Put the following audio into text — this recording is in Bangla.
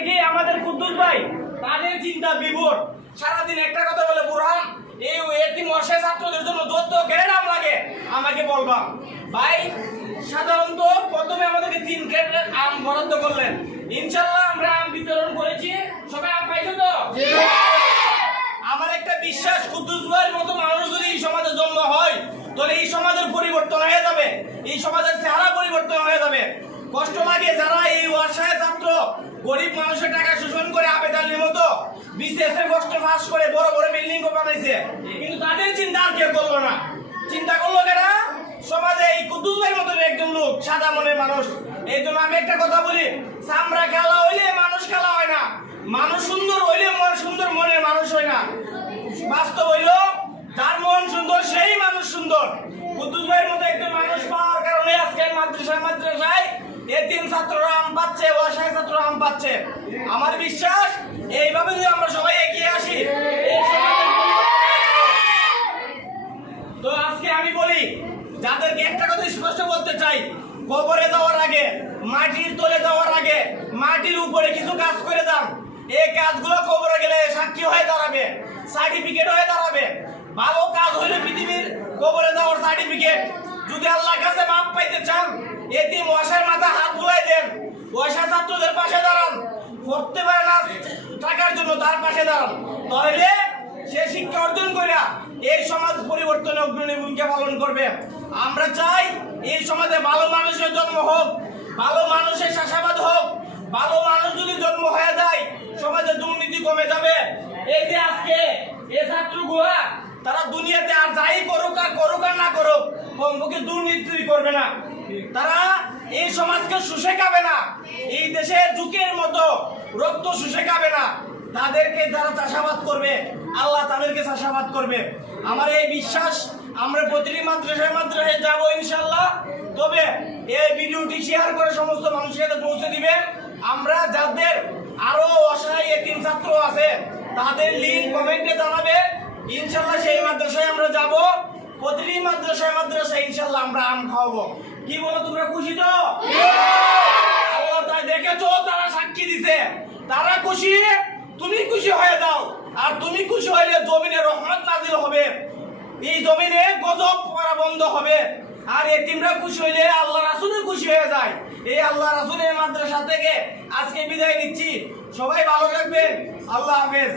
দেখি আমাদের কুদ্দুস ভাই তাদের চিন্তা বিভোর। সারাদিন একটা কথা বলে, বুরহান এই এতিম অসহায় ছাত্রদের জন্য যত গ্রেড আম লাগে আমাকে বলবা। ভাই সাধারণত প্রথমে আমাদেরকে 3 গ্রেডের আম বরাদ্দ করলেন, ইনশাআল্লাহ আমরা আম বিতরণ করেছি। সবাই আম পাইছো তো? আমার একটা বিশ্বাস, কুদ্দুস ভাইয়ের মতো মানুষ যদি এই সমাজে জন্ম হয় তাহলে এই সমাজের পরিবর্তন হয়ে যাবে, এই সমাজের চেহারা পরিবর্তন হয়ে যাবে। কষ্ট লাগে যারা এই অসহায় ছাত্র গরিব মানুষের টাকা শোষণ করে আবেদনের মতো বিসিএস এর কষ্ট পাস করে বড় বড় বিল্ডিং বানাইছে, কিন্তু তাদের চিন্তা আর কেউ করলো না। চিন্তা করলো কেনা? সমাজে এই কুদ্দুস ভাইয়ের মতো একজন লোক, সাদা মনের মানুষ। এই জন্য আমি একটা কথা বলি, চামড়া খেলা হইলে মানুষ খেলা হয় না, মানুষ সুন্দর হইলে মন সুন্দর মনের মানুষ হয় না। বাস্তব হইল যার মন সুন্দর সেই মানুষ সুন্দর। কুদ্দুস ভাইয়ের মতো একজন মানুষ পাওয়ার কারণে আজকে মাদ্রাসায় এতিম ছাত্ররা আম পাচ্ছে, অসহায় ছাত্ররা আম পাচ্ছে। আমার বিশ্বাস এইভাবে যদি আমরা সবাই এগিয়ে আসি, তো আজকে আমি বলি যাদেরকে একটা কথা স্পষ্ট বলতে চাই, কবরে যাওয়ার আগে, মাটির তলে যাওয়ার আগে মাটির উপরে কিছু কাজ করে যান। এই কাজগুলো কবরে গেলে সাক্ষী হয়ে দাঁড়াবে, সার্টিফিকেট হয়ে দাঁড়াবে। ভালো কাজ হইলে পৃথিবীর কবরে যাওয়ার সার্টিফিকেট। যদি আল্লাহর কাছে মাপ পাইতে চান, এতিম অসহায় মাথা হাত বুলাই দেন, অসহায় ছাত্রদের পাশে দাঁড়ান, পড়তে পারে না টাকার জন্য তার পাশে দাঁড়ান, তাহলে সে শিক্ষা অর্জন করে এই সমাজ পরিবর্তনে অগ্রণী ভূমিকা পালন করবে। আমরা চাই এই সমাজে ভালো মানুষের জন্ম হোক, ভালো মানুষের চাষাবাদ হোক। ভালো মানুষ যদি জন্ম হয়ে যায় সমাজে দুর্নীতি কমে যাবে। এই যে আজকে এই ছাত্রগুলা তারা দুনিয়াতে আর যাই করুক আর না করুক, কমপক্ষে দুর্নীতি করবে না, তারা এই সমাজকে শুষে খাবে না, এই দেশে যুগের মতো রক্ত শুষে খাবে না। তাদেরকে যারা চাষাবাদ করবে আল্লাহ তাদেরকে চাষাবাদ করবে। আমার এই বিশ্বাস, আমরা প্রতিটি মাদ্রাসায় যাবো ইনশাআল্লাহ। তবে এই ভিডিওটি শেয়ার করে সমস্ত মানুষের কাছে পৌঁছে দিবে। আমরা যাদের আরো অসহায় এতিম ছাত্র আছে তাদের লিঙ্ক কমেন্টে জানাবে, ইনশাআল্লাহ সেই মাদ্রাসায় আমরা যাব। প্রতিটি মাদ্রাসায় ইনশাআল্লাহ আমরা আম খাওয়াবো। কি বলো, তোমরা খুশি তো? আল্লাহ তাই দেখেছো, তারা সাক্ষী দিছে, তারা খুশি, তুমি খুশি হয়ে যাও। আর তুমি খুশি হইলে জমিনে রহমত নাজিল হবে, এই জমিনে গজব করা বন্ধ হবে। আর এতিমরা খুশি হইলে আল্লাহ রাসূল খুশি হয়ে যায়। এই আল্লাহ রাসূলের মাদ্রাসা থেকে আজকে বিদায় নিচ্ছি। সবাই ভালো থাকবেন। আল্লাহ হাফেজ।